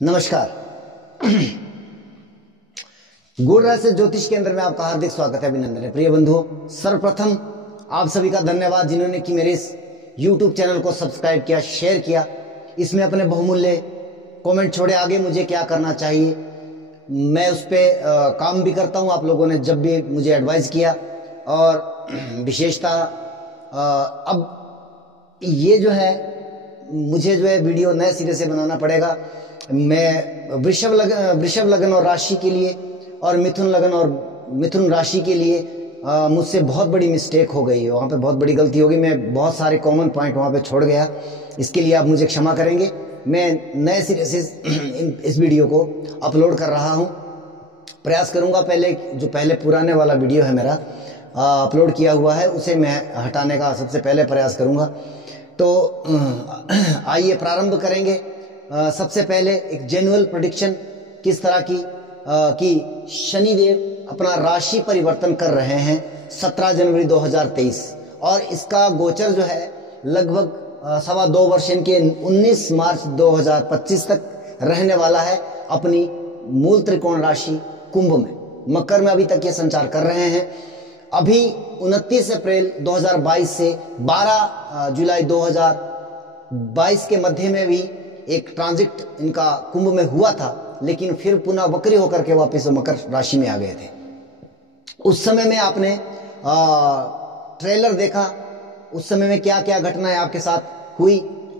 नमस्कार। गुण रहस्य ज्योतिष केंद्र में आपका हार्दिक स्वागत है, अभिनंदन है। प्रिय बंधुओं, सर्वप्रथम आप सभी का धन्यवाद जिन्होंने कि मेरे इस YouTube चैनल को सब्सक्राइब किया, शेयर किया, इसमें अपने बहुमूल्य कमेंट छोड़े। आगे मुझे क्या करना चाहिए मैं उस पर काम भी करता हूं। आप लोगों ने जब भी मुझे एडवाइस किया, और विशेषता अब ये जो है मुझे जो है वीडियो नए सिरे से बनाना पड़ेगा। मैं वृषभ लगन और राशि के लिए और मिथुन राशि के लिए मुझसे बहुत बड़ी मिस्टेक हो गई है, वहाँ पे बहुत बड़ी गलती हो गई। मैं बहुत सारे कॉमन पॉइंट वहाँ पे छोड़ गया, इसके लिए आप मुझे क्षमा करेंगे। मैं नए सिरे से इस वीडियो को अपलोड कर रहा हूँ। प्रयास करूँगा पहले पुराने वाला वीडियो है मेरा अपलोड किया हुआ है, उसे मैं हटाने का सबसे पहले प्रयास करूँगा। तो आइए प्रारंभ करेंगे। सबसे पहले एक जेन्युइन प्रेडिक्शन किस तरह की कि शनिदेव अपना राशि परिवर्तन कर रहे हैं 17 जनवरी 2023, और इसका गोचर जो है लगभग 2.25 वर्ष के 19 मार्च 2025 तक रहने वाला है अपनी मूल त्रिकोण राशि कुंभ में। मकर में अभी तक ये संचार कर रहे हैं। अभी 29 अप्रैल 2022 से 12 जुलाई 2022 के मध्य में भी एक ट्रांजिट इनका कुंभ में हुआ था, लेकिन फिर पुनः वक्री होकर के वापस मकर राशि में आ गए थे। उस समय में आपने ट्रेलर देखा, उस समय में क्या क्या घटनाएं आपके साथ हुई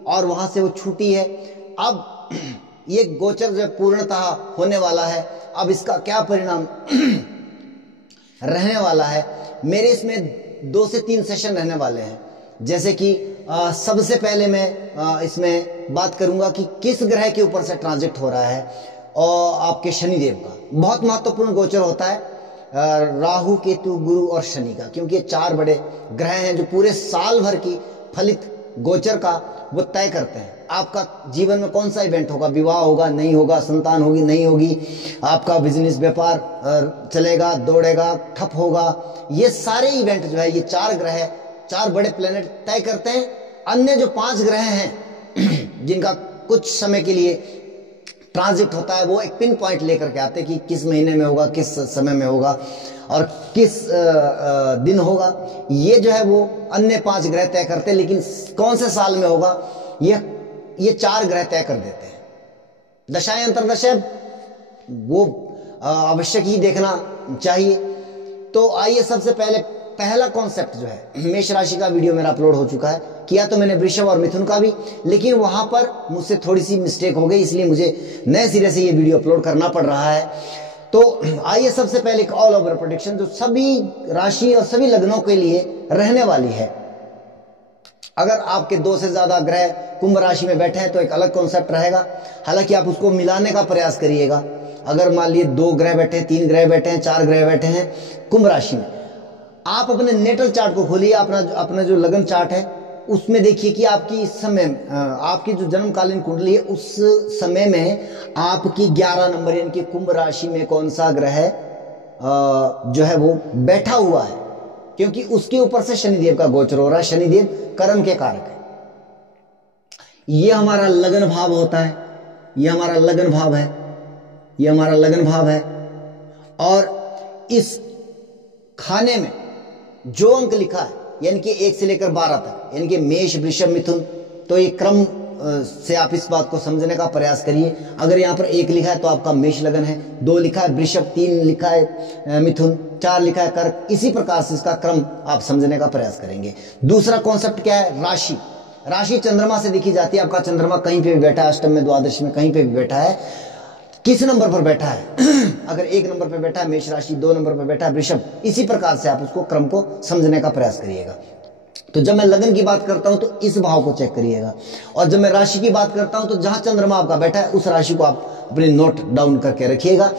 और वहां से वो छूटी है। अब ये गोचर जो पूर्णतः होने वाला है, अब इसका क्या परिणाम रहने वाला है। मेरे इसमें 2 से 3 सेशन रहने वाले हैं। जैसे कि सबसे पहले मैं इसमें बात करूंगा कि किस ग्रह के ऊपर से ट्रांजिट हो रहा है, और आपके शनिदेव का बहुत महत्वपूर्ण गोचर होता है, राहु, केतु, गुरु और शनि का, क्योंकि ये 4 बड़े ग्रह हैं जो पूरे साल भर की फलित गोचर का वो तय करते हैं। आपका जीवन में कौन सा इवेंट होगा, विवाह होगा नहीं होगा, संतान होगी नहीं होगी, आपका बिजनेस व्यापार चलेगा दौड़ेगा ठप होगा, ये सारे इवेंट जो है ये 4 ग्रह 4 बड़े प्लेनेट तय करते हैं। अन्य जो 5 ग्रह हैं जिनका कुछ समय के लिए ट्रांजिट होता है, वो एक पिन पॉइंट लेकर के आते हैं कि किस महीने में होगा, किस समय में होगा और किस दिन होगा। ये जो है वो अन्य 5 ग्रह तय करते हैं, लेकिन कौन से साल में होगा ये 4 ग्रह तय कर देते हैं। दशाएं अंतर्दशाएं वो आवश्यक ही देखना चाहिए। तो आइए सबसे पहला कॉन्सेप्ट जो है, मेष राशि का वीडियो मेरा अपलोड हो चुका है, किया तो मैंने वृषभ और मिथुन का भी, लेकिन वहां पर मुझसे थोड़ी सी मिस्टेक हो गई, इसलिए मुझे नए सिरे से ये वीडियो अपलोड करना पड़ रहा है। तो आइए सबसे पहले एक ऑल ओवर प्रेडिक्शन जो सभी राशि और सभी लग्नों के लिए रहने वाली है। अगर आपके 2 से ज्यादा ग्रह कुंभ राशि में बैठे हैं तो एक अलग कॉन्सेप्ट रहेगा, हालांकि आप उसको मिलाने का प्रयास करिएगा। अगर मान लिए 2 ग्रह बैठे हैं, 3 ग्रह बैठे हैं, 4 ग्रह बैठे हैं कुंभ राशि में, आप अपने नेटल चार्ट को खोलिए, अपना जो लगन चार्ट है उसमें देखिए कि आपकी इस समय आपकी जो जन्मकालीन कुंडली है उस समय में आपकी 11 नंबर यानी कि कुंभ राशि में कौन सा ग्रह जो है वो बैठा हुआ है, क्योंकि उसके ऊपर से शनिदेव का गोचर हो रहा है। शनिदेव कर्म के कारक है। ये हमारा लगन भाव होता है, ये हमारा लगन भाव है, ये हमारा लगन भाव है। और इस खाने में जो अंक लिखा है यानी कि 1 से लेकर 12 तक, यानी कि मेष वृषभ मिथुन, तो ये क्रम से आप इस बात को समझने का प्रयास करिए। अगर यहाँ पर 1 लिखा है तो आपका मेष लगन है, 2 लिखा है वृषभ, 3 लिखा है मिथुन, 4 लिखा है कर्क, इसी प्रकार से इसका क्रम आप समझने का प्रयास करेंगे। दूसरा कॉन्सेप्ट क्या है, राशि। राशि चंद्रमा से देखी जाती है। आपका चंद्रमा कहीं पे भी बैठा है, अष्टम में, द्वादश में, कहीं पे भी बैठा है, किस नंबर पर बैठा है अगर 1 नंबर पर बैठा है मेष राशि, 2 नंबर पर बैठा है वृषभ, इसी प्रकार से आप उसको क्रम को समझने का प्रयास करिएगा। तो जब मैं लगन की बात करता हूं तो इस भाव को चेक करिएगा, और जब मैं राशि की बात करता हूं तो जहां चंद्रमा आपका बैठा है उस राशि को आप अपने नोट डाउन करके रखिएगा।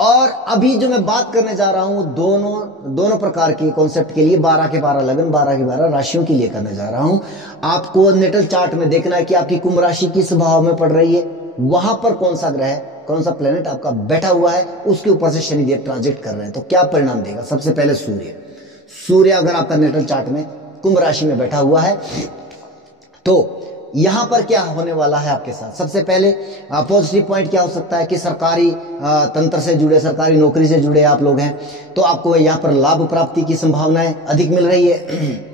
और अभी जो मैं बात करने जा रहा हूं दोनों प्रकार के कॉन्सेप्ट के लिए, 12 के 12 लगन, 12 के 12 राशियों के लिए करने जा रहा हूं। आपको नेटल चार्ट में देखना है कि आपकी कुंभ राशि किस भाव में पड़ रही है, वहां पर कौन सा ग्रह, कौन सा प्लेनेट आपका बैठा हुआ है, उसके ऊपर से शनिदेव ट्रांजिट कर रहे हैं, तो क्या परिणाम देगा। सबसे पहले सूर्य अगर आपका नेटल चार्ट में कुंभ राशि में बैठा हुआ है तो यहां पर क्या होने वाला है आपके साथ? सबसे पहले पॉजिटिव पॉइंट क्या हो सकता है कि सरकारी तंत्र से जुड़े, सरकारी नौकरी से जुड़े आप लोग हैं तो आपको यहां पर लाभ प्राप्ति की संभावनाएं अधिक मिल रही है।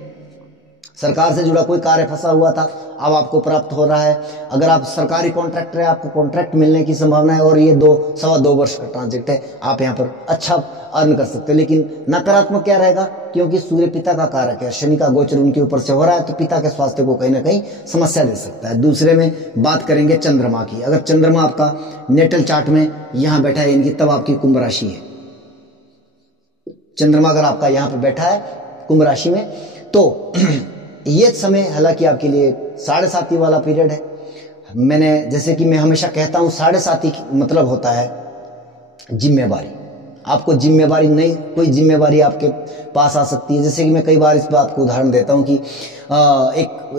सरकार से जुड़ा कोई कार्य फंसा हुआ था, अब आपको प्राप्त हो रहा है। अगर आप सरकारी कॉन्ट्रैक्टर है, आपको कॉन्ट्रैक्ट मिलने की संभावना है और ये सवा दो वर्ष का ट्रांजिट है, आप यहाँ पर अच्छा अर्न कर सकते हैं। लेकिन नकारात्मक क्या रहेगा? क्योंकि सूर्य पिता का कारक है, शनि का गोचर उनके ऊपर से हो रहा है, तो पिता के स्वास्थ्य को कहीं ना कहीं समस्या दे सकता है। दूसरे में बात करेंगे चंद्रमा की। अगर चंद्रमा आपका नेटल चार्ट में यहाँ बैठा है, इनकी तब आपकी कुंभ राशि है। चंद्रमा अगर आपका यहाँ पर बैठा है कुंभ राशि में, तो ये समय हालांकि आपके लिए 7.5 वाला पीरियड है। मैंने जैसे कि मैं हमेशा कहता हूं 7.5 मतलब होता है जिम्मेवारी। आपको जिम्मेवारी नहीं, कोई जिम्मेवारी आपके पास आ सकती है। जैसे कि मैं कई बार इस बात को उदाहरण देता हूं कि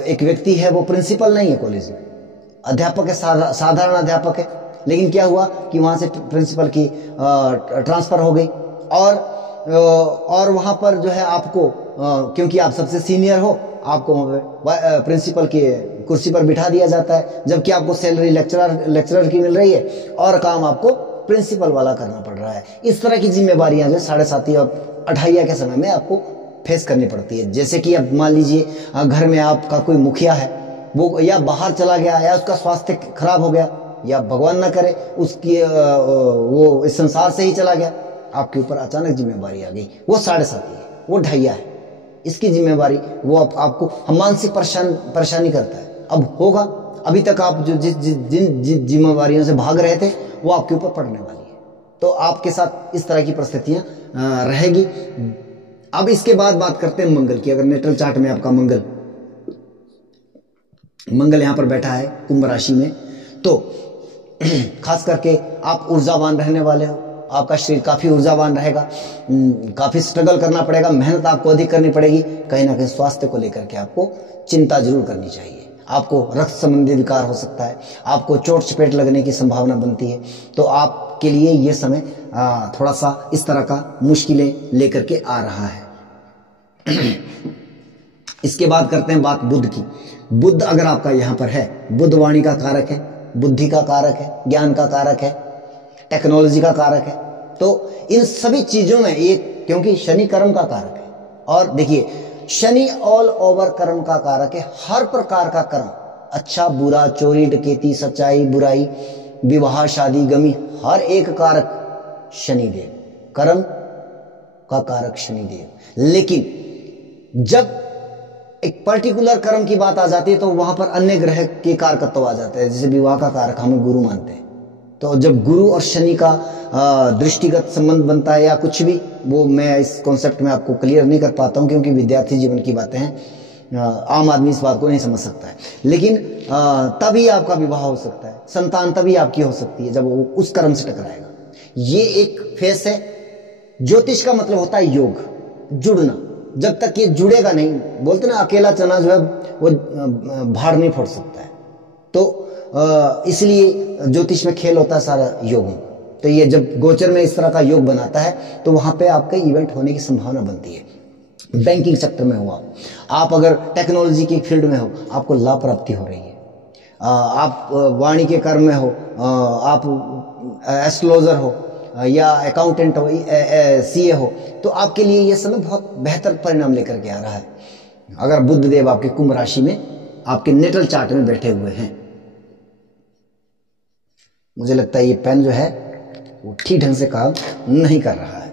एक व्यक्ति है, वो प्रिंसिपल नहीं है कॉलेज में, अध्यापक है, साधारण अध्यापक है, लेकिन क्या हुआ कि वहां से प्रिंसिपल की ट्रांसफर हो गई और वहां पर जो है आपको क्योंकि आप सबसे सीनियर हो, आपको प्रिंसिपल की कुर्सी पर बिठा दिया जाता है, जबकि आपको सैलरी लेक्चरर की मिल रही है और काम आपको प्रिंसिपल वाला करना पड़ रहा है। इस तरह की जिम्मेवारियां जो 7.5 और 28 के समय में आपको फेस करनी पड़ती है। जैसे कि अब मान लीजिए घर में आपका कोई मुखिया है, वो या बाहर चला गया या उसका स्वास्थ्य खराब हो गया, या भगवान ना करे उसकी वो इस संसार से ही चला गया, आपके ऊपर अचानक जिम्मेवारी आ गई। वो 7.5 है, वो 28 है। इसकी जिम्मेवारी वो आपको मानसिक परेशानी करता है। अब होगा, अभी तक आप जो जिन जिम्मेवारियों से भाग रहे थे वो आपके ऊपर पड़ने वाली है, तो आपके साथ इस तरह की परिस्थितियां रहेगी। अब इसके बाद बात करते हैं मंगल की। अगर नेटल चार्ट में आपका मंगल यहां पर बैठा है कुंभ राशि में, तो खास करके आप ऊर्जावान रहने वाले हो। आपका शरीर काफी ऊर्जावान रहेगा, काफी स्ट्रगल करना पड़ेगा, मेहनत आपको अधिक करनी पड़ेगी। कहीं ना कहीं स्वास्थ्य को लेकर के आपको चिंता जरूर करनी चाहिए। आपको रक्त संबंधी विकार हो सकता है, आपको चोट चपेट लगने की संभावना बनती है, तो आपके लिए यह समय थोड़ा सा इस तरह का मुश्किलें लेकर के आ रहा है। इसके बाद करते हैं बात बुध की। बुध अगर आपका यहां पर है, बुध वाणी का कारक है, बुद्धि का कारक है, ज्ञान का कारक है, टेक्नोलॉजी का कारक है। तो इन सभी चीजों में ये, क्योंकि शनि कर्म का कारक है, और देखिए शनि ऑल ओवर कर्म का कारक है। हर प्रकार का कर्म, अच्छा बुरा, चोरी डकैती, सच्चाई बुराई, विवाह शादी गमी, हर एक कारक शनिदेव, कर्म का कारक शनिदेव। लेकिन जब एक पर्टिकुलर कर्म की बात आ जाती है तो वहां पर अन्य ग्रह के कारकत्व आ जाते हैं। जैसे विवाह का कारक हमें गुरु मानते हैं, तो जब गुरु और शनि का दृष्टिगत संबंध बनता है या कुछ भी, वो मैं इस कॉन्सेप्ट में आपको क्लियर नहीं कर पाता हूं, क्योंकि विद्यार्थी जीवन की बातें हैं, आम आदमी इस बात को नहीं समझ सकता है। लेकिन तभी आपका विवाह हो सकता है, संतान तभी आपकी हो सकती है जब वो उस कर्म से टकराएगा। ये एक फेस है। ज्योतिष का मतलब होता है योग, जुड़ना। जब तक ये जुड़ेगा नहीं, बोलते ना अकेला चना जो है वो भाड़ नहीं फोड़ सकता है, तो इसलिए ज्योतिष में खेल होता है सारा योगों। तो ये जब गोचर में इस तरह का योग बनाता है तो वहां पे आपके इवेंट होने की संभावना बनती है। बैंकिंग सेक्टर में हो आप अगर टेक्नोलॉजी की फील्ड में हो, आपको लाभ प्राप्ति हो रही है। आप वाणी के कर्म में हो, आप एस्ट्रोलॉजर हो या अकाउंटेंट हो, सीए हो, तो आपके लिए यह समय बहुत बेहतर परिणाम लेकर के आ रहा है। अगर बुध देव आपके कुंभ राशि में आपके नेटल चार्ट में बैठे हुए हैं। मुझे लगता है ये पेन जो है वो ठीक ढंग से काम नहीं कर रहा है।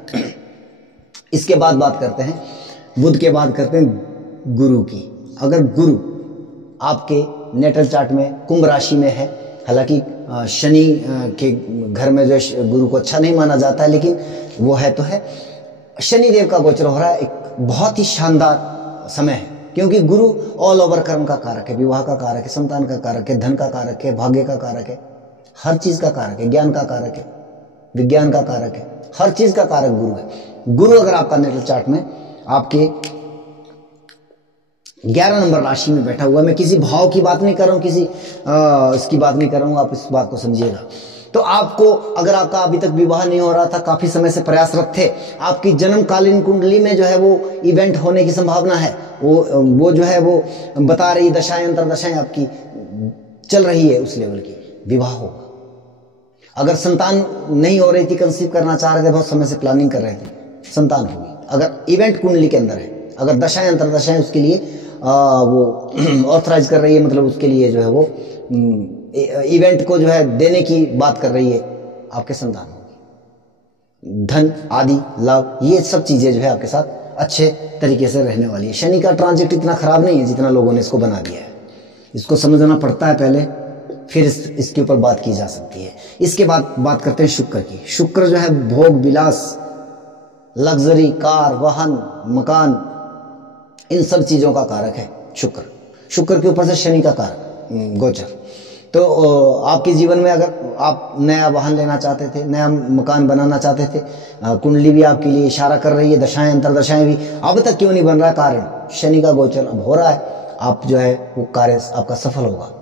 इसके बाद बात करते हैं, बुध के बाद करते हैं गुरु की। अगर गुरु आपके नेटल चार्ट में कुंभ राशि में है, हालांकि शनि के घर में जो गुरु को अच्छा नहीं माना जाता है, लेकिन वो है तो है। शनि देव का गोचर हो रहा है, एक बहुत ही शानदार समय है, क्योंकि गुरु ऑल ओवर कर्म का कारक है, विवाह का कारक है, संतान का कारक है, धन का कारक है, भाग्य का कारक है, हर चीज का कारक है, ज्ञान का कारक है, विज्ञान का कारक है, हर चीज का कारक गुरु है। गुरु अगर आपका नेटल चार्ट में आपके 11 नंबर राशि में बैठा हुआ, मैं किसी भाव की बात नहीं कर रहा हूं, किसी इसकी बात नहीं कर रहा हूं, आप इस बात को समझिएगा। तो आपको, अगर आपका अभी तक विवाह नहीं हो रहा था, काफी समय से प्रयासरत थे, आपकी जन्मकालीन कुंडली में जो है वो इवेंट होने की संभावना है। वो जो है वो बता रही दशाएं अंतरदशाएं आपकी चल रही है उस लेवल की, विवाह होगा। अगर संतान नहीं हो रही थी, कंसीव करना चाह रहे थे, बहुत समय से प्लानिंग कर रहे थे, संतान होगी। अगर इवेंट कुंडली के अंदर है, अगर दशाएं अंतरदशाएं उसके लिए वो ऑथराइज कर रही है, मतलब उसके लिए जो है वो इवेंट को जो है देने की बात कर रही है, आपके संतान होगी। धन आदि लाभ, ये सब चीजें जो है आपके साथ अच्छे तरीके से रहने वाली है। शनि का ट्रांजिट इतना खराब नहीं है जितना लोगों ने इसको बना दिया है। इसको समझना पड़ता है पहले, फिर इसके ऊपर बात की जा सकती है। इसके बाद बात करते हैं शुक्र की। शुक्र जो है भोग विलास, लग्जरी, कार, वाहन, मकान, इन सब चीजों का कारक है शुक्र। शुक्र के ऊपर से शनि का कारक गोचर। तो आपके जीवन में अगर आप नया वाहन लेना चाहते थे, नया मकान बनाना चाहते थे, कुंडली भी आपके लिए इशारा कर रही है, दशाएं अंतरदशाएं भी, अब तक क्यों नहीं बन रहा, कारण शनि का गोचर अब हो रहा है, आप जो है वो कार्य आपका सफल होगा।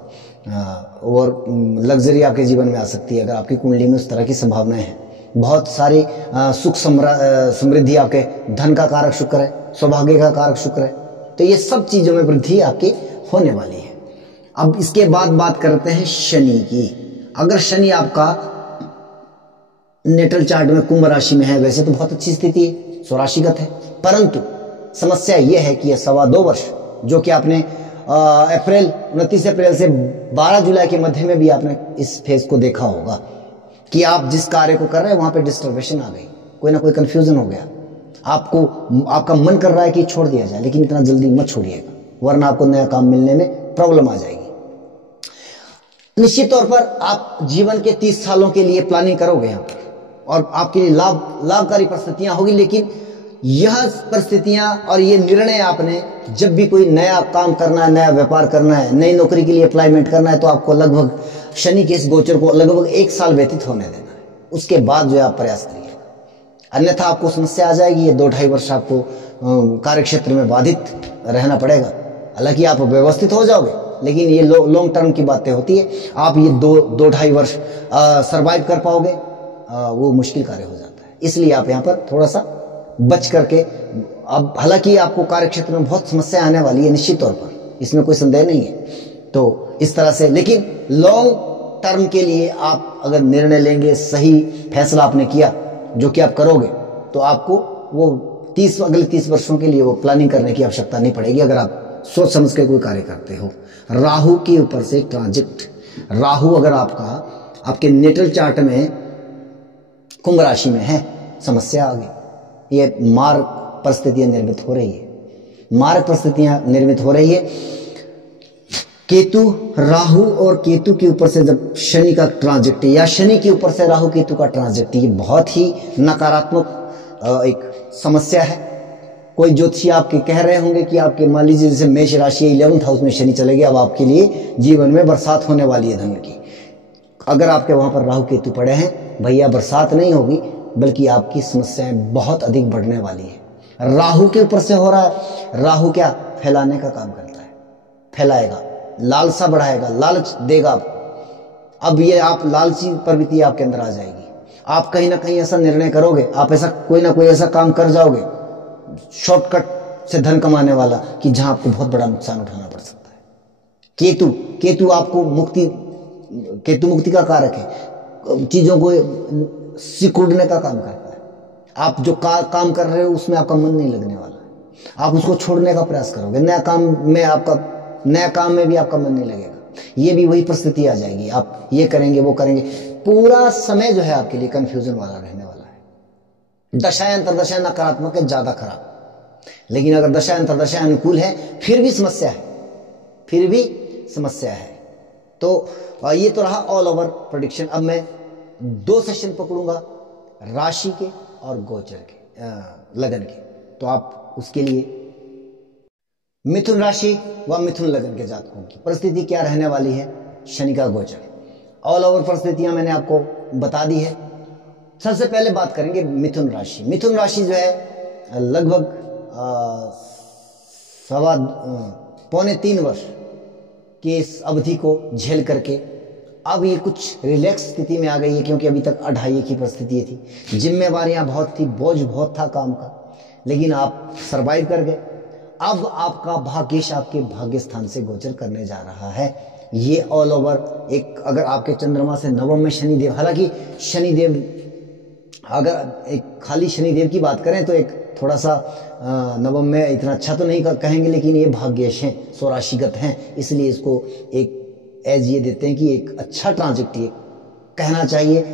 और लग्जरी आपके जीवन में आ सकती है अगर आपकी कुंडली में उस तरह की संभावनाएं हैं। बहुत सारी सुख समृद्धि, आपके धन का कारक शुक्र है, सौभाग्य का कारक शुक्र है, तो ये सब चीजों में वृद्धि आपकी होने वाली है। अब इसके बाद बात करते हैं शनि की। अगर शनि आपका नेटल चार्ट में कुंभ राशि में है, वैसे तो बहुत अच्छी स्थिति है, स्वराशिगत है, परंतु समस्या यह है कि यह 2.25 वर्ष जो कि आपने 29 अप्रैल से 12 जुलाई के मध्य में भी आपने इस फेज को देखा होगा कि आप जिस कार्य को कर रहे हैं वहां पे डिस्टर्बेशन आ गई, कोई ना कोई कंफ्यूजन हो गया, आपका मन कर रहा है कि छोड़ दिया जाए, लेकिन इतना जल्दी मत छोड़िएगा, वरना आपको नया काम मिलने में प्रॉब्लम आ जाएगी। निश्चित तौर पर आप जीवन के 30 सालों के लिए प्लानिंग करोगे यहाँ पर, और आपके लिए लाभकारी परिस्थितियां होगी, लेकिन यह परिस्थितियां और ये निर्णय आपने जब भी कोई नया काम करना है, नया व्यापार करना है, नई नौकरी के लिए अप्लाइमेंट करना है, तो आपको लगभग शनि के इस गोचर को लगभग 1 साल व्यतीत होने देना है, उसके बाद जो है आप प्रयास करिएगा, अन्यथा आपको समस्या आ जाएगी। ये 2-2.5 वर्ष आपको कार्य क्षेत्र में बाधित रहना पड़ेगा। हालांकि आप व्यवस्थित हो जाओगे, लेकिन ये लॉन्ग टर्म की बातें होती है, आप ये 2-2.5 वर्ष सरवाइव कर पाओगे, वो मुश्किल कार्य हो जाता है। इसलिए आप यहाँ पर थोड़ा सा बच करके, अब हालांकि आपको कार्य क्षेत्र में बहुत समस्या आने वाली है निश्चित तौर पर, इसमें कोई संदेह नहीं है, तो इस तरह से, लेकिन लॉन्ग टर्म के लिए आप अगर निर्णय लेंगे, सही फैसला आपने किया जो कि आप करोगे, तो आपको वो अगले 30 वर्षों के लिए वो प्लानिंग करने की आवश्यकता नहीं पड़ेगी, अगर आप सोच समझ के कोई कार्य करते हो। राहु के ऊपर से ट्रांजिट, राहु अगर आपके नेटल चार्ट में कुंभ राशि में है, समस्या आ गई, ये मार्ग परिस्थितियां निर्मित हो रही है, मार्ग परिस्थितियां निर्मित हो रही है। केतु, राहु और केतु के ऊपर से जब शनि का ट्रांजिट या शनि के ऊपर से राहु केतु का ट्रांजिट, ये बहुत ही नकारात्मक एक समस्या है। कोई ज्योतिषी आपके कह रहे होंगे कि आपके, मान लीजिए जैसे मेष राशि 11th हाउस में शनि चले गए, अब आपके लिए जीवन में बरसात होने वाली है धन की। अगर आपके वहां पर राहु केतु पड़े हैं, भैया बरसात नहीं होगी, बल्कि आपकी समस्याएं बहुत अधिक बढ़ने वाली है। राहु के ऊपर से हो रहा है, राहु क्या फैलाने का काम करता है, फैलाएगा, लालसा बढ़ाएगा, लालच देगा आपको। अब ये आप लालची प्रवृत्ति आपके अंदर आ जाएगी, आप कहीं ना कहीं ऐसा निर्णय करोगे, आप ऐसा कोई ना कोई ऐसा काम कर जाओगे शॉर्टकट से धन कमाने वाला, कि जहां आपको बहुत बड़ा नुकसान उठाना पड़ सकता है। केतु आपको मुक्ति का कारक है, चीजों को सिकुड़ने का काम करता है। आप जो काम कर रहे हो उसमें आपका मन नहीं लगने वाला है, आप उसको छोड़ने का प्रयास करोगे, नया काम में भी आपका मन नहीं लगेगा, ये भी वही परिस्थिति आ जाएगी, आप ये करेंगे वो करेंगे, पूरा समय जो है आपके लिए कंफ्यूजन वाला रहने वाला है। दशाएं अंतरदशाएं नकारात्मक है, ज्यादा खराब, लेकिन अगर दशाएं अंतरदशाएं अनुकूल है, फिर भी समस्या है। तो ये तो रहा ऑल ओवर प्रेडिक्शन। अब मैं 2 सेशन पकड़ूंगा, राशि के और गोचर के, लगन के, तो आप उसके लिए मिथुन राशि व मिथुन लगन के जातकों की परिस्थिति क्या रहने वाली है, शनि का गोचर, ऑल ओवर परिस्थितियां मैंने आपको बता दी है। सबसे पहले बात करेंगे मिथुन राशि। मिथुन राशि जो है लगभग 2.25 वर्ष की इस अवधि को झेल करके अब ये कुछ रिलैक्स स्थिति में आ गई है, क्योंकि अभी तक अढ़ाई की परिस्थिति थी, जिम्मेवारियां बहुत थी, बोझ बहुत था काम का, लेकिन आप सरवाइव कर गए। अब आपका भाग्येश आपके भाग्य स्थान से गोचर करने जा रहा है, ये ऑल ओवर एक, अगर आपके चंद्रमा से नवम में शनिदेव, हालांकि शनिदेव, अगर एक खाली शनिदेव की बात करें तो एक थोड़ा सा नवम में इतना अच्छा तो नहीं कहेंगे, लेकिन ये भाग्येश हैं, स्वराशिगत हैं, इसलिए इसको एक एज ये देते हैं कि एक अच्छा ट्रांजिट ये कहना चाहिए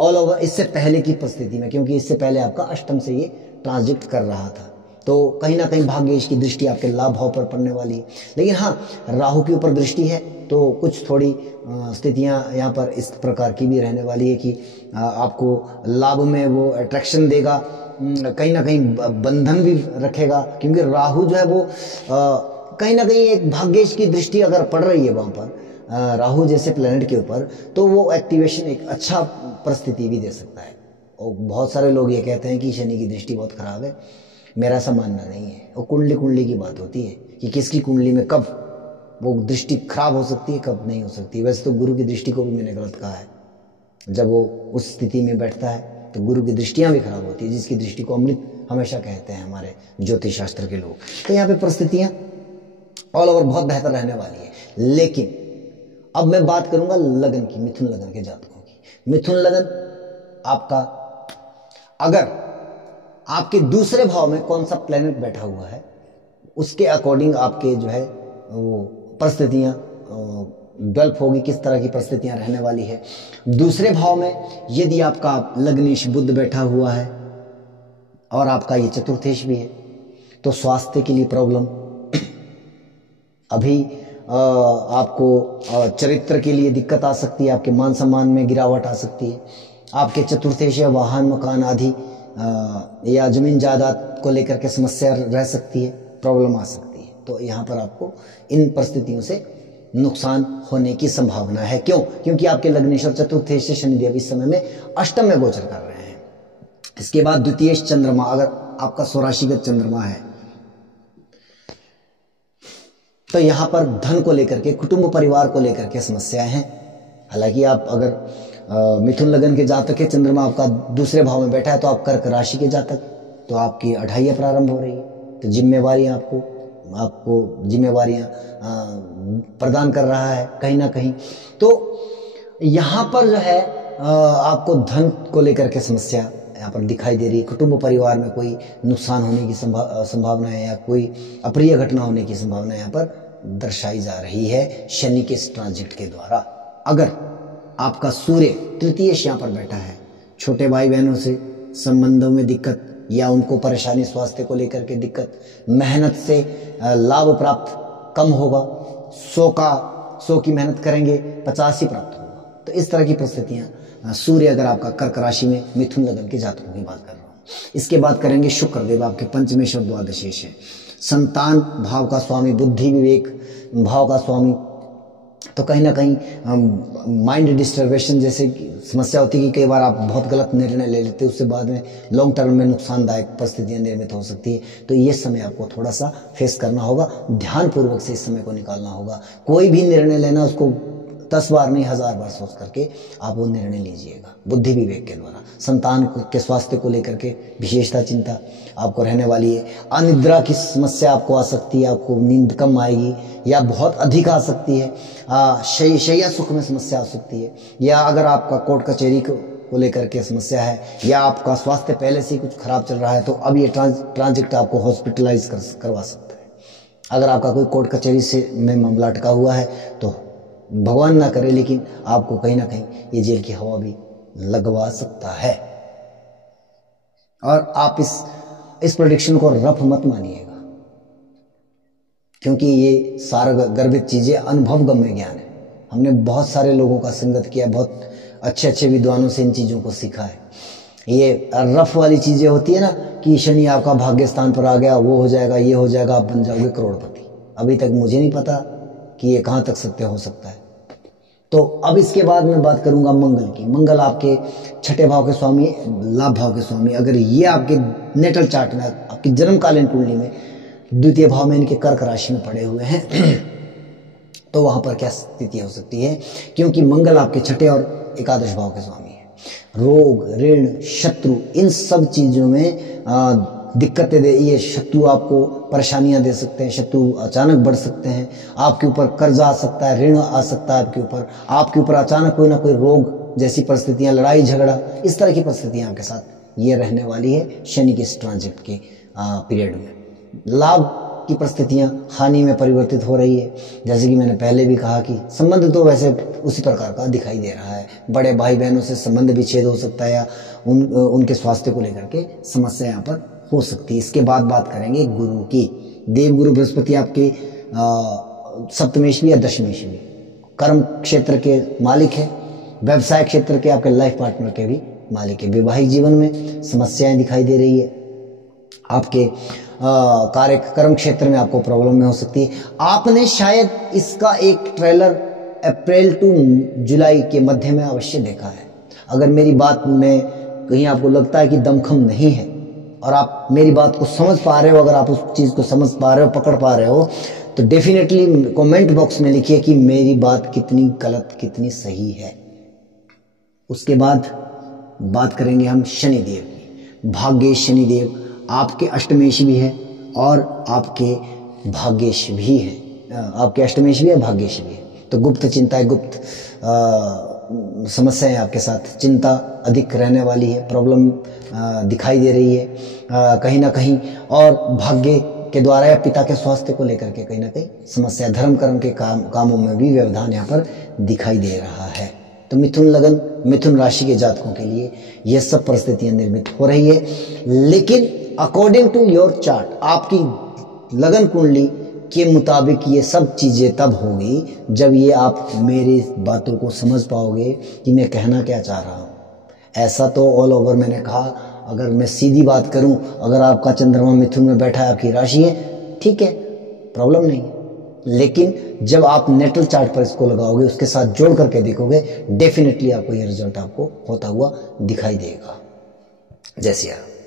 ऑल ओवर इससे पहले की परिस्थिति में, क्योंकि इससे पहले आपका अष्टम से ये ट्रांजिट कर रहा था। तो कहीं ना कहीं भाग्येश की दृष्टि आपके लाभ भाव पर पड़ने वाली है। लेकिन हाँ, राहु के ऊपर दृष्टि है तो कुछ थोड़ी स्थितियां यहाँ पर इस प्रकार की भी रहने वाली है कि आपको लाभ में वो अट्रैक्शन देगा, कहीं ना कहीं बंधन भी रखेगा, क्योंकि राहु जो है वो कहीं ना कहीं एक भाग्येश की दृष्टि अगर पड़ रही है वहाँ पर राहु जैसे प्लेनेट के ऊपर, तो वो एक्टिवेशन एक अच्छा परिस्थिति भी दे सकता है। और बहुत सारे लोग ये कहते हैं कि शनि की दृष्टि बहुत खराब है, मेरा ऐसा मानना नहीं है। वो कुंडली की बात होती है कि किसकी कुंडली में कब वो दृष्टि खराब हो सकती है, कब नहीं हो सकती। वैसे तो गुरु की दृष्टि को भी मैंने गलत कहा है, जब वो उस स्थिति में बैठता है तो गुरु की दृष्टियां भी खराब होती है, जिसकी दृष्टि को अमृत हमेशा कहते हैं हमारे ज्योतिष शास्त्र के लोग। तो यहाँ पे परिस्थितियां ऑल ओवर बहुत बेहतर रहने वाली है। लेकिन अब मैं बात करूंगा लगन की, मिथुन लगन के जातकों की। मिथुन लगन आपका, अगर आपके दूसरे भाव में कौन सा प्लेनेट बैठा हुआ है उसके अकॉर्डिंग आपके जो है वो परिस्थितियां डेवलप होगी, किस तरह की परिस्थितियां रहने वाली है। दूसरे भाव में यदि आपका लग्नेश बुध बैठा हुआ है और आपका ये चतुर्थेश भी है, तो स्वास्थ्य के लिए प्रॉब्लम, अभी आपको चरित्र के लिए दिक्कत आ सकती है, आपके मान सम्मान में गिरावट आ सकती है, आपके चतुर्थेश या वाहन मकान आदि या जमीन जायदाद को लेकर के समस्या रह सकती है, प्रॉब्लम आ सकती है। तो यहाँ पर आपको इन परिस्थितियों से नुकसान होने की संभावना है। क्यों? क्योंकि आपके लग्नेश्वर चतुर्थेश से शनिदेव इस समय में अष्टम में गोचर कर रहे हैं। इसके बाद द्वितीय चंद्रमा, अगर आपका स्वराशिगत चंद्रमा है तो यहाँ पर धन को लेकर के, कुटुंब परिवार को लेकर के समस्याएं हैं। हालांकि आप अगर मिथुन लगन के जातक है, चंद्रमा आपका दूसरे भाव में बैठा है, तो आप कर्क राशि के जातक, तो आपकी अढ़ाइयाँ प्रारंभ हो रही है, तो जिम्मेवारियां आपको जिम्मेवारियां प्रदान कर रहा है कहीं ना कहीं। तो यहाँ पर जो है आपको धन को लेकर के समस्या यहाँ पर दिखाई दे रही है। कुटुंब परिवार में कोई नुकसान होने की संभावना है या कोई अप्रिय घटना होने की संभावना यहाँ पर दर्शाई जा रही है शनि के इस ट्रांजिट के द्वारा। अगर आपका सूर्य तृतीय यहाँ पर बैठा है, छोटे भाई बहनों से संबंधों में दिक्कत या उनको परेशानी, स्वास्थ्य को लेकर के दिक्कत, मेहनत से लाभ प्राप्त कम होगा, 100 की मेहनत करेंगे 50 ही प्राप्त होगा। तो इस तरह की परिस्थितियां, सूर्य अगर आपका कर्क राशि में, मिथुन लगन के जातकों की बात कर रहा हूँ। इसके बाद करेंगे शुक्रदेव आपके पंचमेश और द्वादशेश है, संतान भाव का स्वामी, बुद्धि विवेक भाव का स्वामी। तो कहीं ना कहीं माइंड डिस्टर्बेशन जैसे समस्या होती है कि कई बार आप बहुत गलत निर्णय ले लेते हैं, उससे बाद में लॉन्ग टर्म में नुकसानदायक परिस्थितियां निर्मित हो सकती है। तो ये समय आपको थोड़ा सा फेस करना होगा, ध्यानपूर्वक से इस समय को निकालना होगा। कोई भी निर्णय लेना उसको 10 बार नहीं 1000 बार सोच करके आप वो निर्णय लीजिएगा बुद्धि विवेक के द्वारा। संतान के स्वास्थ्य को लेकर के विशेषता चिंता आपको रहने वाली है। अनिद्रा की समस्या आपको आ सकती है, आपको नींद कम आएगी या बहुत अधिक आ सकती है। शैया सुख में समस्या आ सकती है, या अगर आपका कोर्ट कचहरी को लेकर के समस्या है या आपका स्वास्थ्य पहले से ही कुछ खराब चल रहा है, तो अब ये ट्रांजिट आपको हॉस्पिटलाइज करवा सकता है। अगर आपका कोई कोर्ट कचहरी से में मामला अटका हुआ है तो भगवान ना करे, लेकिन आपको कहीं ना कहीं ये जेल की हवा भी लगवा सकता है। और आप इस प्रेडिक्शन को रफ मत मानिएगा, क्योंकि ये सारा गर्भित चीजें अनुभवगम्य ज्ञान है। हमने बहुत सारे लोगों का संगत किया, बहुत अच्छे अच्छे विद्वानों से इन चीजों को सीखा है। ये रफ वाली चीजें होती है ना कि शनि आपका भाग्य स्थान पर आ गया, वो हो जाएगा, ये हो जाएगा, आप बन जाओगे करोड़पति। अभी तक मुझे नहीं पता कि ये कहाँ तक सत्य हो सकता है। तो अब इसके बाद मैं बात करूंगा मंगल की। मंगल आपके छठे भाव के स्वामी, लाभ भाव के स्वामी। अगर ये आपके नेटल चार्ट में, आपकी जन्मकालीन कुंडली में द्वितीय भाव में इनके कर्क राशि में पड़े हुए हैं तो वहां पर क्या स्थिति हो सकती है? क्योंकि मंगल आपके छठे और एकादश भाव के स्वामी है। रोग, ऋण, शत्रु, इन सब चीजों में दिक्कतें दे, ये शत्रु आपको परेशानियां दे सकते हैं, शत्रु अचानक बढ़ सकते हैं, आपके ऊपर कर्जा आ सकता है, ऋण आ सकता है आपके ऊपर अचानक कोई ना कोई रोग जैसी परिस्थितियां, लड़ाई झगड़ा, इस तरह की परिस्थितियां आपके साथ ये रहने वाली है शनि के इस ट्रांजिट के पीरियड में। लाभ की परिस्थितियां हानि में परिवर्तित हो रही है। जैसे कि मैंने पहले भी कहा कि संबंध तो वैसे उसी प्रकार का दिखाई दे रहा है, बड़े भाई बहनों से संबंध विच्छेद हो सकता है या उनके स्वास्थ्य को लेकर के समस्या यहाँ पर हो सकती है। इसके बाद बात करेंगे गुरु की। देवगुरु बृहस्पति आपके सप्तमेशवी या दशमेशवी कर्म क्षेत्र के मालिक है, व्यवसाय क्षेत्र के आपके लाइफ पार्टनर के भी मालिक है। वैवाहिक जीवन में समस्याएं दिखाई दे रही है, आपके कार्य कर्म क्षेत्र में आपको प्रॉब्लम में हो सकती है। आपने शायद इसका एक ट्रेलर अप्रैल टू जुलाई के मध्य में अवश्य देखा है। अगर मेरी बात में कहीं आपको लगता है कि दमखम नहीं है और आप मेरी बात को समझ पा रहे हो, अगर आप उस चीज़ को समझ पा रहे हो, पकड़ पा रहे हो, तो डेफिनेटली कमेंट बॉक्स में लिखिए कि मेरी बात कितनी गलत कितनी सही है। उसके बाद बात करेंगे हम शनिदेव की। भाग्येश शनिदेव आपके अष्टमेश भी है और आपके भाग्येश भी है, आपके अष्टमेश भी है, भाग्येश भी है। तो गुप्त चिंता, गुप्त समस्याएं आपके साथ, चिंता अधिक रहने वाली है, प्रॉब्लम दिखाई दे रही है कहीं ना कहीं, और भाग्य के द्वारा या पिता के स्वास्थ्य को लेकर के कहीं ना कहीं समस्या, धर्म कर्म के कामों में भी व्यवधान यहाँ पर दिखाई दे रहा है। तो मिथुन लगन, मिथुन राशि के जातकों के लिए यह सब परिस्थितियां निर्मित हो रही है। लेकिन अकॉर्डिंग टू योर चार्ट, आपकी लगन कुंडली के मुताबिक ये सब चीज़ें तब होगी जब ये आप मेरी बातों को समझ पाओगे कि मैं कहना क्या चाह रहा हूँ। ऐसा तो ऑल ओवर मैंने कहा, अगर मैं सीधी बात करूं, अगर आपका चंद्रमा मिथुन में बैठा है, आपकी राशि है, ठीक है, प्रॉब्लम नहीं है। लेकिन जब आप नेटल चार्ट पर इसको लगाओगे, उसके साथ जोड़ करके देखोगे, डेफिनेटली आपको ये रिजल्ट आपको होता हुआ दिखाई देगा। जय सिया राम।